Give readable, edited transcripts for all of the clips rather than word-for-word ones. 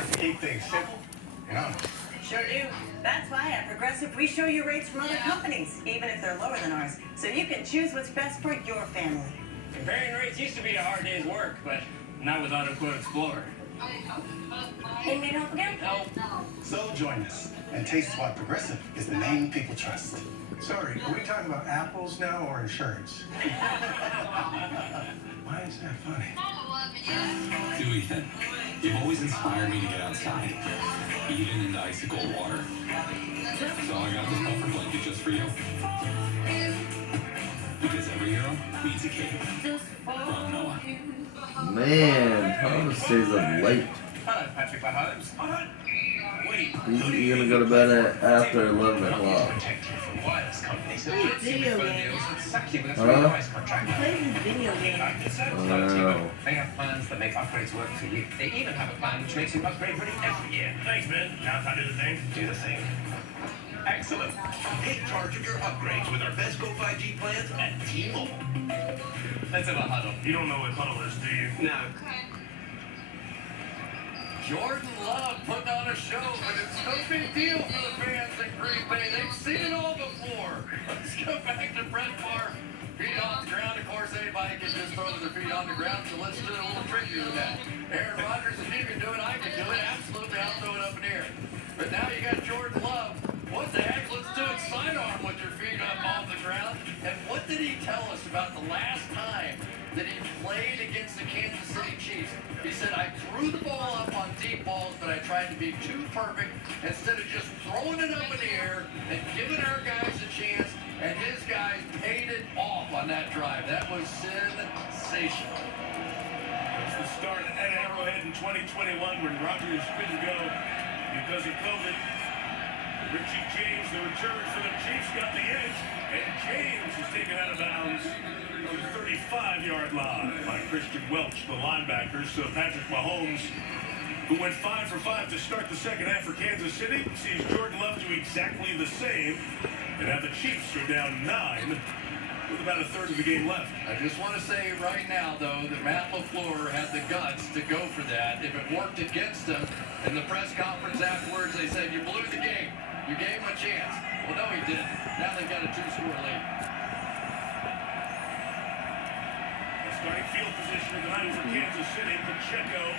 like to keep things simple and honest. Sure do. That's why at Progressive we show you rates from other companies, even if they're lower than ours, so you can choose what's best for your family. Comparing rates used to be a hard day's work, but not with AutoQuote Explorer. Need me to help again? No. So join us and taste why Progressive is the name people trust. Sorry, are we talking about apples now or insurance? Why is that funny? To Ethan, you've always inspired me to get outside, even into icy cold water. So I got this puffer blanket just for you. Because every hero needs a cape. From Noah. Man, Thomas stays up late. Hello, Patrick Mahomes. Wait. He's gonna go to bed after 11 o'clock. Protect you from wireless companies. Video game. Exactly with a Huh? three-price contract. He plays his video game. Wow. They have plans that make upgrades work for you. They even have a plan which makes you upgrade ready every year. Thanks, man. Now time to do the thing. Do the thing. Excellent. Take charge of your upgrades with our Best Go 5G plans at T-Mobile. Let's have a huddle. You don't know what huddle is, do you? No. Jordan Love putting on a show, but it's no big deal for the fans in Green Bay. They've seen it all before. Let's go back to Brett Favre. Feet on the ground. Of course, anybody can just throw their feet on the ground, so let's do it a little trickier than that. Aaron Rodgers, if you can do it, I can do it. Absolutely, I'll throw it up in the air. But now you got Jordan Love. What the heck? Let's do it sidearm with your feet up off the ground. And what did he tell us about the last time that he played against the Kansas City Chiefs? He said, I threw the ball up on deep balls, but I tried to be too perfect instead of just throwing it up in the air and giving our guys a chance. And his guys paid it off on that drive. That was sensational. It's the start at Arrowhead in 2021 when Rodgers couldn't go because of COVID. Richie James, the return for the Chiefs, got the edge, and James is taken out of bounds on the 35-yard line by Christian Welch, the linebacker. So Patrick Mahomes, who went 5 for 5 to start the second half for Kansas City, sees Jordan Love do exactly the same, and now the Chiefs are down 9 with about a third of the game left. I just want to say right now, though, that Matt LaFleur had the guts to go for that. If it worked against him in the press conference afterwards, they said, you blew the game. You gave him a chance. Well, no, he didn't. Now they've got a 2-score lead. The starting field position of the night for Kansas City. Pacheco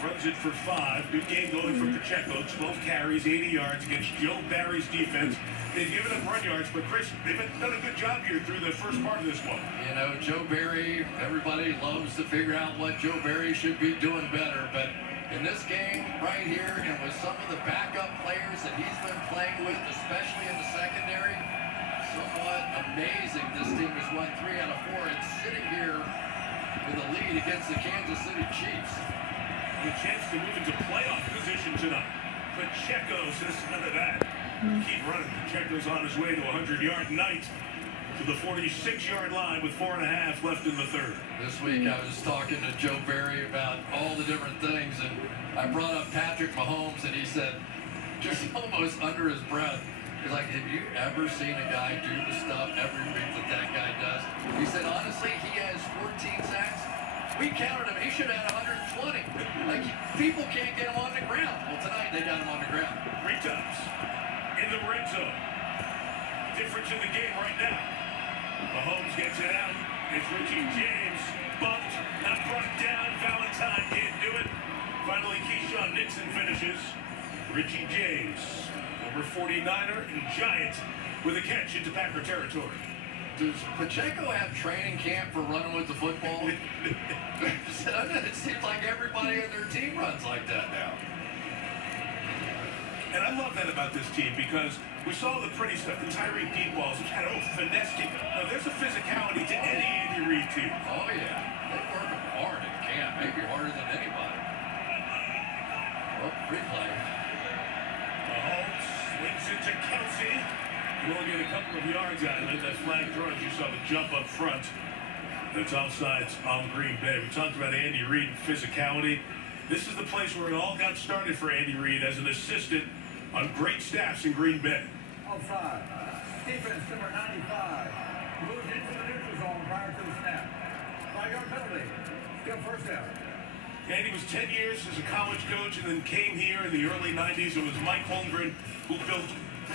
runs it for 5. Good game going for Pacheco. 12 carries, 80 yards against Joe Barry's defense. They've given up run yards, but Chris, they've done a good job here through the first part of this one. You know, Joe Barry, everybody loves to figure out what Joe Barry should be doing better, but in this game right here, and with some of the backup players that he's been playing with, especially in the secondary, somewhat amazing. This team has won 3 out of 4 and sitting here with a lead against the Kansas City Chiefs. A chance to move into playoff position tonight. Pacheco says none of that. Keep running. Pacheco's on his way to a 100-yard night to the 46-yard line with 4.5 left in the third. This week I was talking to Joe Barry about all the different things, and I brought up Patrick Mahomes, and he said, just almost under his breath, he's like, have you ever seen a guy do the stuff every week that guy does? He said, honestly, he has 14 sacks. We counted him. He should have had 120. Like, people can't get him on the ground. Well, tonight they got him on the ground. 3 times in the red zone. Difference in the game right now. Mahomes gets it out. It's Richie James. Bumped, not brought down. Valentine can't do it. Finally, Keyshawn Nixon finishes. Richie James, former 49er and Giant, with a catch into Packer territory. Does Pacheco have training camp for running with the football? It seems like everybody in their team runs like that now. And I love that about this team because we saw the pretty stuff, the Tyreek deep balls, which had a finesse team. Now, there's a physicality to any Andy Reid team. Oh, yeah. They're working hard in camp, maybe harder than anybody. Oh, replay. Mahomes swings it to Kelsey. You only get a couple of yards out of it. That flag thrown, as you saw the jump up front. That's offsides on Green Bay. We talked about Andy Reid and physicality. This is the place where it all got started for Andy Reid as an assistant on great staffs in Green Bay. Outside. Defense number 95. Moved into the neutral zone prior to the snap. 5-yard penalty. Still first down. And he was 10 years as a college coach and then came here in the early 90s. It was Mike Holmgren who built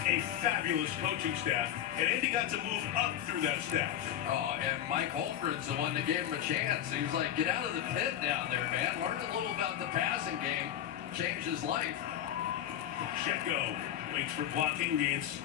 a fabulous coaching staff. And Andy got to move up through that staff. Oh, and Mike Holmgren's the one that gave him a chance. He was like, get out of the pit down there, man. Learn a little about the passing game. Changed his life. Pacheco waits for blocking, gains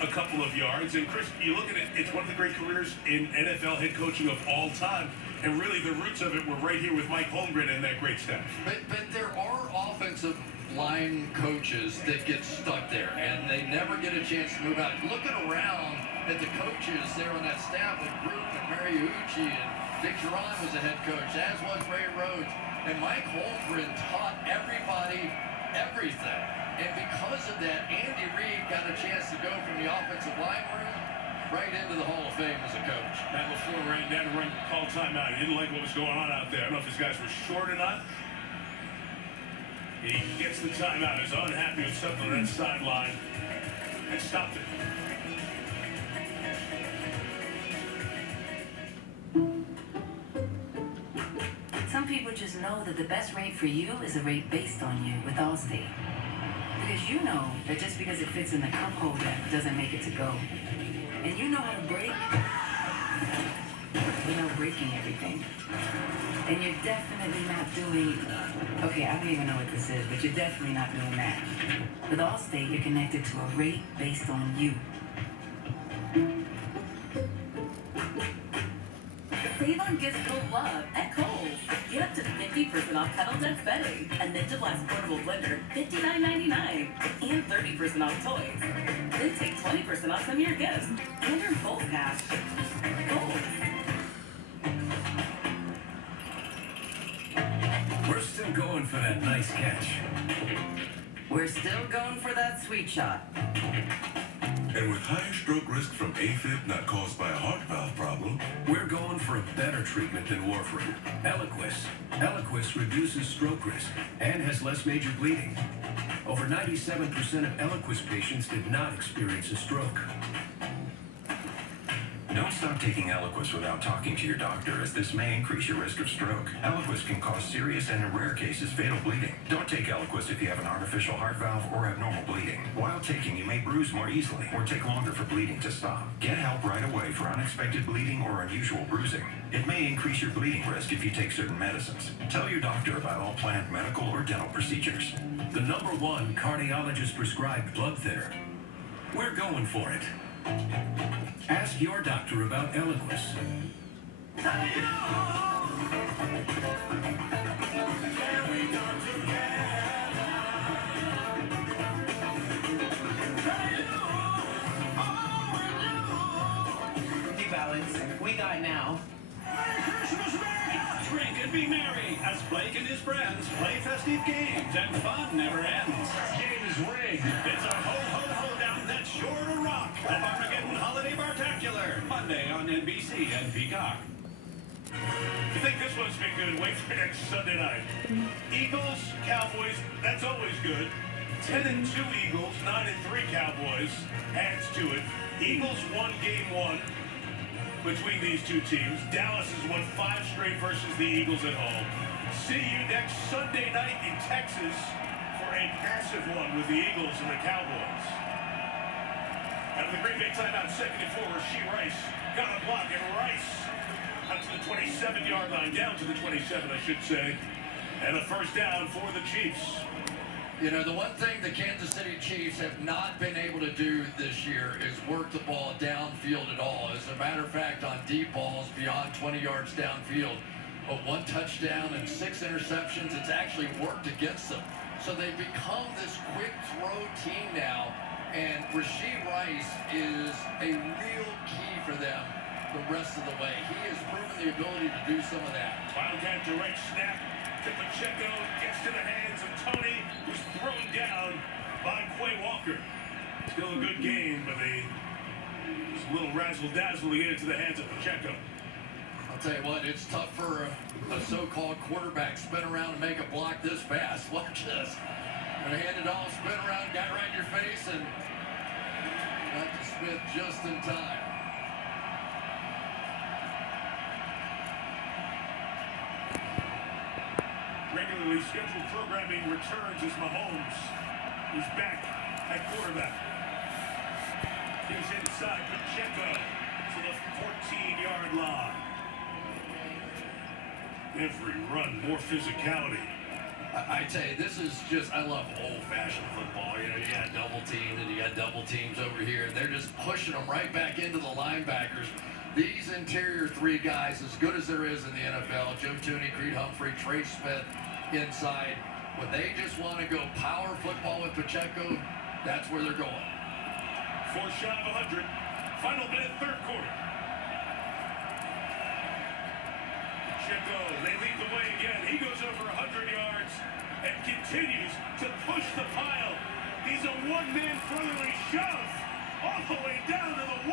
a couple of yards. And Chris, you look at it, it's one of the great careers in NFL head coaching of all time. And really the roots of it were right here with Mike Holmgren and that great staff. But there are offensive line coaches that get stuck there, and they never get a chance to move out. Looking around at the coaches there on that staff, with Group and Mariucci and Dick Duran was the head coach, as was Ray Rhodes. And Mike Holmgren taught everybody everything. And because of that, Andy Reid got a chance to go from the offensive line room right into the Hall of Fame as a coach. Matt LaFleur ran down and called timeout. He didn't like what was going on out there. I don't know if his guys were short or not. He gets the timeout. He's unhappy with something on that sideline and stopped it. Some people just know that the best rate for you is a rate based on you with Allstate. Because you know that just because it fits in the cup holder doesn't make it to go. And you know how to brake without breaking everything. And you're definitely not doing, okay, I don't even know what this is, but you're definitely not doing that. With Allstate, you're connected to a rate based on you. Save on gifts you'll love at Kohl's. Get up to 50% off Cuddle Duck bedding, a Ninja Blast portable blender, $59.99, and 30% off toys. Then take 20% off some of your gifts and earn Kohl's cash. Kohl's. We're still going for that nice catch. We're still going for that sweet shot. And with higher stroke risk from AFib not caused by a heart valve problem, We're going for a better treatment than warfarin. Eliquis. Eliquis reduces stroke risk and has less major bleeding. Over 97% of Eliquis patients did not experience a stroke. Don't stop taking Eliquis without talking to your doctor, as this may increase your risk of stroke. Eliquis can cause serious and, in rare cases, fatal bleeding. Don't take Eliquis if you have an artificial heart valve or abnormal bleeding. While taking, you may bruise more easily or take longer for bleeding to stop. Get help right away for unexpected bleeding or unusual bruising. It may increase your bleeding risk if you take certain medicines. Tell your doctor about all planned medical or dental procedures. The #1 cardiologist-prescribed blood thinner. We're going for it. Ask your doctor about Eliquis. Balance. We got now. Christmas America! Drink and be merry as Blake and his friends play festive games and fun never ends. Game is rigged. It's a ho-ho-ho down that's sure to rock. The Armageddon Holiday Bartacular. Monday on NBC and Peacock. You think this one's been good? Wait for next Sunday night. Eagles, Cowboys, that's always good. 10-2 Eagles, 9-3 Cowboys adds to it. Eagles won game 1 between these two teams. Dallas has won 5 straight versus the Eagles at home. See you next Sunday night in Texas for a massive one with the Eagles and the Cowboys. Out of the Green Bay timeout, 2nd and 4, Rasheed Rice got a block, and Rice out to the 27-yard line, down to the 27, I should say. And a first down for the Chiefs. You know, the one thing the Kansas City Chiefs have not been able to do this year is work the ball downfield at all. As a matter of fact, on deep balls beyond 20 yards downfield, but 1 touchdown and 6 interceptions, it's actually worked against them. So they've become this quick throw team now, and Rasheed Rice is a real key for them the rest of the way. He has proven the ability to do some of that. Wildcat direct snap to Pacheco, gets to the hands of Tony, who's thrown down by Quay Walker. Still a good game, but just a little razzle-dazzle to get it to the hands of Pacheco. I'll tell you what, it's tough for a so-called quarterback spin around and make a block this fast. Watch this. Gonna hand it off, spin around, guy right in your face, and got to Smith just in time. Regularly scheduled programming returns as Mahomes is back at quarterback. Here's inside Pacheco to the 14-yard line. Every run, more physicality. I tell you, this is just, I love old-fashioned football. You know, you got double teams and you got double teams over here, and they're just pushing them right back into the linebackers. These interior three guys, as good as there is in the NFL, Joe Thuney, Creed Humphrey, Trey Smith inside, when they just want to go power football with Pacheco, that's where they're going. 4 shy of 100. Final minute, third quarter. Pacheco, they lead the way again. He goes over 100 yards and continues to push the pile. He's a one-man brotherly shove all the way down to the 1.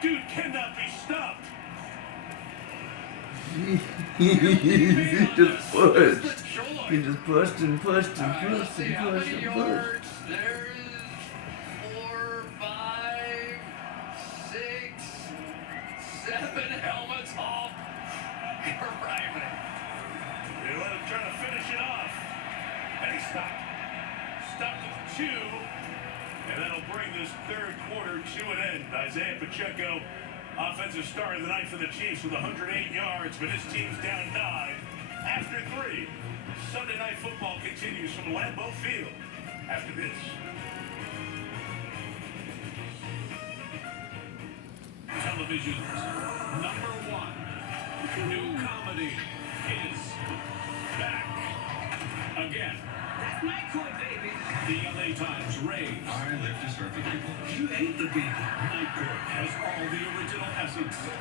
Dude cannot be stopped. He just pushed. He just pushed and pushed and pushed and How pushed many and pushed. yards? There is 4, 5, 6, 7 helmets off. Driving. They let him try to finish it off. And he stopped. Stopped at 2. And that'll bring this third quarter to an end. Isaiah Pacheco, offensive star of the night for the Chiefs with 108 yards, but his team's down 9 after 3. Sunday Night Football continues from Lambeau Field after this. Television's #1 new comedy is back again. That's my toy, baby. The LA Times rave. I live to serve the people. You hate the people. Night Court has all the original essence.